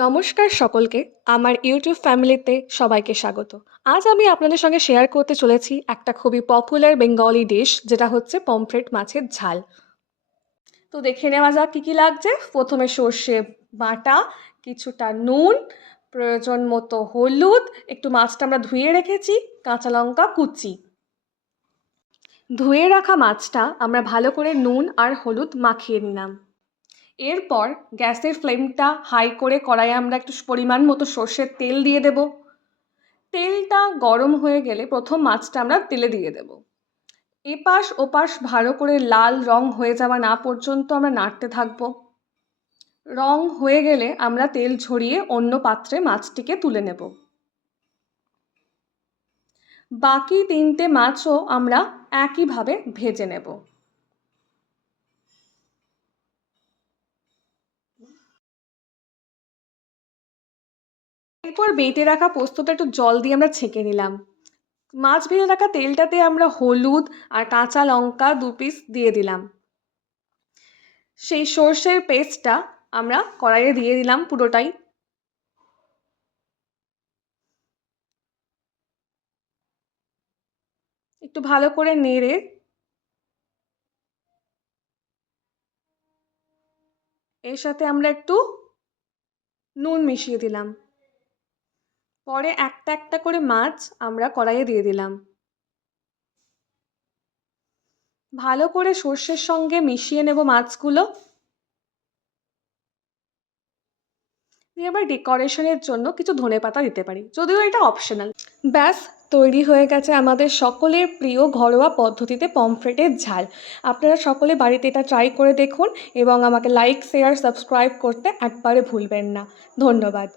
নমস্কার সকলকে, আমার ইউটিউব ফ্যামিলিতে সবাইকে স্বাগত। আজ আমি আপনাদের সঙ্গে শেয়ার করতে চলেছি একটা খুবই পপুলার বেঙ্গলি ডিশ, যেটা হচ্ছে পমফ্রেট মাছের ঝাল। তো দেখে নেওয়া যাক কী কী লাগছে। প্রথমে সর্ষে বাটা, কিছুটা নুন, প্রয়োজন মতো হলুদ, একটু মাছটা আমরা ধুয়ে রেখেছি, কাঁচা লঙ্কা কুচি। ধুয়ে রাখা মাছটা আমরা ভালো করে নুন আর হলুদ মাখিয়ে নিলাম। এরপর গ্যাসের ফ্লেমটা হাই করে কড়াইয়ে আমরা একটু পরিমাণ মতো সর্ষের তেল দিয়ে দেব। তেলটা গরম হয়ে গেলে প্রথম মাছটা আমরা তেলে দিয়ে দেব। এপাশ ওপাশ ভালো করে লাল রং হয়ে যাওয়া না পর্যন্ত আমরা নাড়তে থাকবো। রং হয়ে গেলে আমরা তেল ঝরিয়ে অন্য পাত্রে মাছটিকে তুলে নেব। বাকি তিনটে মাছও আমরা একইভাবে ভেজে নেব। এরপর বেটে রাখা পোস্তটা একটু জল দিয়ে আমরা ছেঁকে নিলাম। মাছ ভেজে রাখা তেলটাতে আমরা হলুদ আর কাঁচা লঙ্কা 2 পিস দিয়ে দিলাম। সেই সর্ষের পেস্টটা আমরা কড়াইয়ে দিয়ে দিলাম পুরোটাই। একটু ভালো করে নেড়ে এর সাথে আমরা একটু নুন মিশিয়ে দিলাম। পরে একটা একটা করে মাছ আমরা কড়াইয়ে দিয়ে দিলাম। ভালো করে সর্ষের সঙ্গে মিশিয়ে নেব মাছগুলো। দিয়ে আবার ডেকোরেশনের জন্য কিছু ধনেপাতা দিতে পারি, যদিও এটা অপশনাল। ব্যাস, তৈরি হয়ে গেছে আমাদের সকলের প্রিয় ঘরোয়া পদ্ধতিতে পমফ্রেটের ঝাল। আপনারা সকলে বাড়িতে এটা ট্রাই করে দেখুন এবং আমাকে লাইক, শেয়ার, সাবস্ক্রাইব করতে একবারে ভুলবেন না। ধন্যবাদ।